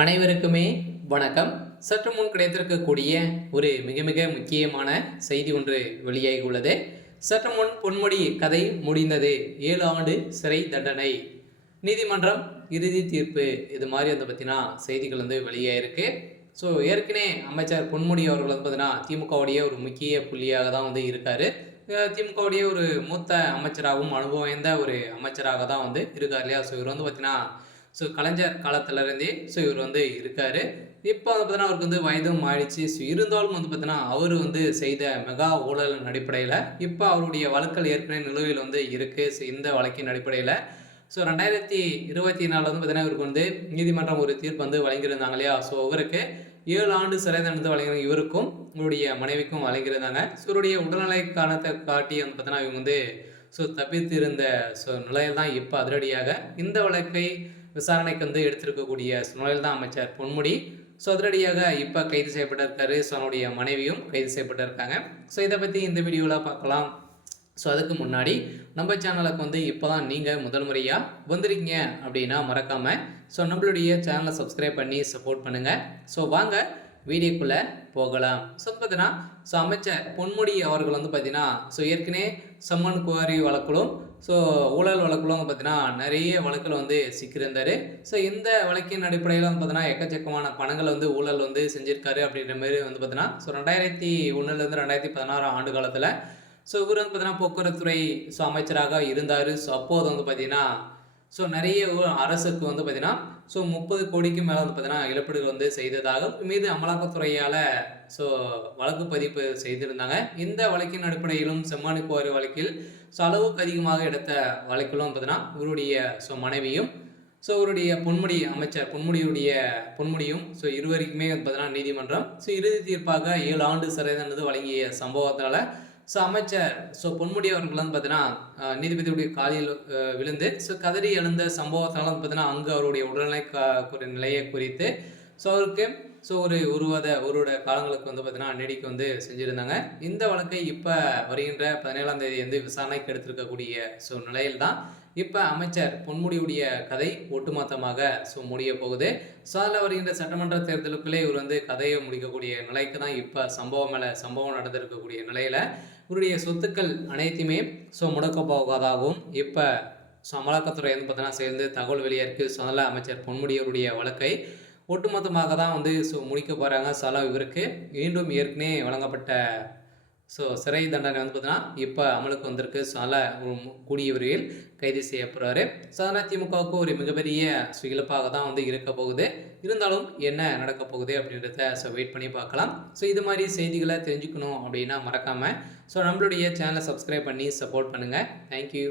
அனைவருக்குமே வணக்கம். சற்று முன் கிடைத்திருக்கக்கூடிய ஒரு மிக மிக முக்கியமான செய்தி ஒன்று வெளியாகி உள்ளது. சற்று முன் பொன்முடி கதை முடிந்தது, 7 ஆண்டு சிறை தண்டனை, நீதிமன்றம் இறுதி தீர்ப்பு, இது மாதிரி பார்த்தீங்கன்னா செய்திகள் வெளியாயிருக்கு. ஸோ ஏற்கனவே அமைச்சர் பொன்முடி அவர்கள் பார்த்தீங்கன்னா திமுகவுடைய ஒரு முக்கிய புள்ளியாக தான் இருக்காரு. திமுகவுடைய ஒரு மூத்த அமைச்சராகவும் அனுபவம் வாய்ந்த ஒரு அமைச்சராக தான் இருக்கார் இல்லையா. ஸோ இவர் பார்த்தீங்கன்னா கலைஞர் காலத்திலருந்தே இவர் இருக்காரு. இப்போ பார்த்தீங்கன்னா அவருக்கு வயதும் ஆயிடுச்சு. இருந்தாலும் பார்த்தீங்கன்னா அவர் செய்த மெகா ஊழலின் அடிப்படையில் இப்போ அவருடைய வழக்கல் ஏற்கனவே நிலுவையில் இருக்கு. இந்த வழக்கின் அடிப்படையில் 2024 பார்த்தீங்கன்னா இவருக்கு நீதிமன்றம் ஒரு தீர்ப்பு வழங்கியிருந்தாங்க இல்லையா. ஸோ இவருக்கு 7 ஆண்டு சிறை தண்டனை வழங்கின இவருக்கும் இவருடைய மனைவிக்கும் வழங்கியிருந்தாங்க. இவருடைய உடல்நிலை காரணத்தை காட்டி பார்த்தீங்கன்னா இவங்க தப்பித்திருந்த நிலையில் தான் இப்போ அதிரடியாக இந்த வழக்கை விசாரணைக்கு எடுத்திருக்கக்கூடிய நிலையில் தான் அமைச்சர் பொன்முடி அதிரடியாக இப்போ கைது செய்யப்பட்டிருக்காரு. அவனுடைய மனைவியும் கைது செய்யப்பட்டிருக்காங்க. இதை பற்றி இந்த வீடியோவில் பார்க்கலாம். அதுக்கு முன்னாடி நம்ம சேனலுக்கு இப்போ தான் நீங்கள் முதல் முறையாக வந்திருக்கீங்க அப்படின்னா மறக்காமல் நம்மளுடைய சேனலை சப்ஸ்கிரைப் பண்ணி சப்போர்ட் பண்ணுங்கள். வாங்க வீடியோக்குள்ளே போகலாம். பார்த்தீங்கன்னா அமைச்சர் பொன்முடி அவர்கள் பார்த்தீங்கன்னா ஏற்கனவே சம்மன் குவாரி வழக்கிலும் ஊழல் வழக்கிலும் பார்த்தீங்கன்னா நிறைய வழக்கில் சிக்கியிருந்தார். இந்த வழக்கின் அடிப்படையில் பார்த்தீங்கன்னா எக்கச்சக்கமான பணங்கள் ஊழல் செஞ்சுருக்காரு அப்படின்ற மாதிரி பார்த்தீங்கன்னா 2001 2016 ஆண்டு காலத்தில் இவர் பார்த்தீங்கன்னா போக்குவரத்துறை அமைச்சராக இருந்தார். அப்போது பார்த்தீங்கன்னா நிறைய அரசுக்கு பார்த்தீங்கன்னா 30 கோடிக்கு மேலே பார்த்தீங்கன்னா இழப்பீடுகள் செய்ததாக மீது அமலாக்கத்துறையால் வழக்கு பதிவு செய்திருந்தாங்க. இந்த வழக்கின் அடிப்படையிலும் செம்மானி குவாரி வழக்கில் அளவுக்கு அதிகமாக எடுத்த வழக்கிலும் பார்த்தீங்கன்னா இவருடைய மனைவியும் இவருடைய பொன்முடி அமைச்சர் பொன்முடியும் இருவருக்குமே பார்த்தீங்கன்னா நீதிமன்றம் இறுதி தீர்ப்பாக 7 ஆண்டு சிறை தண்டனை வழங்கிய சம்பவத்தால் அமைச்சர் பொன்முடி அவர்கள் பார்த்தீங்கன்னா நீதிபதியுடைய காலில் விழுந்து கதறி எழுந்த சம்பவத்தால் பார்த்தீங்கன்னா அங்கு அவருடைய உடல்நிலை நிலையை குறித்து அவருக்கு ஒரு காலங்களுக்கு பார்த்தீங்கன்னா நீடிக்க செஞ்சுருந்தாங்க. இந்த வழக்கை இப்போ வருகின்ற 17ஆம் தேதி விசாரணைக்கு எடுத்திருக்கக்கூடிய நிலையில் தான் இப்போ அமைச்சர் பொன்முடியுடைய கதை ஒட்டுமொத்தமாக முடிய போகுது. அதில் வருகின்ற சட்டமன்ற தேர்தலுக்குள்ளே இவர் கதையை முடிக்கக்கூடிய நிலைக்கு தான் இப்போ சம்பவம் நடந்திருக்கக்கூடிய நிலையில் இவருடைய சொத்துக்கள் அனைத்துமே முடக்க போகாதாகவும் இப்போ அமலாக்கத்துறை பார்த்தீங்கன்னா சேர்ந்து தகவல் வெளியாயிருக்கு. அதில் அமைச்சர் பொன்முடியவருடைய வழக்கை ஒட்டுமொத்தமாக தான் முடிக்க போகிறாங்க. இவருக்கு மீண்டும் ஏற்கனவே வழங்கப்பட்ட சிறை தண்டனை பார்த்தீங்கன்னா இப்போ அமலுக்கு வந்திருக்கு. கூடிய விரைவில் கைது செய்யப்படுறாரு. திமுகவுக்கு ஒரு மிகப்பெரிய இழப்பாக தான் இருக்க போகுது. இருந்தாலும் என்ன நடக்க போகுது அப்படின்றத வெயிட் பண்ணி பார்க்கலாம். இது மாதிரி செய்திகளை தெரிஞ்சுக்கணும் அப்படின்னா மறக்காமல் நம்மளுடைய சேனலை சப்ஸ்கிரைப் பண்ணி சப்போர்ட் பண்ணுங்கள். தேங்க்யூ.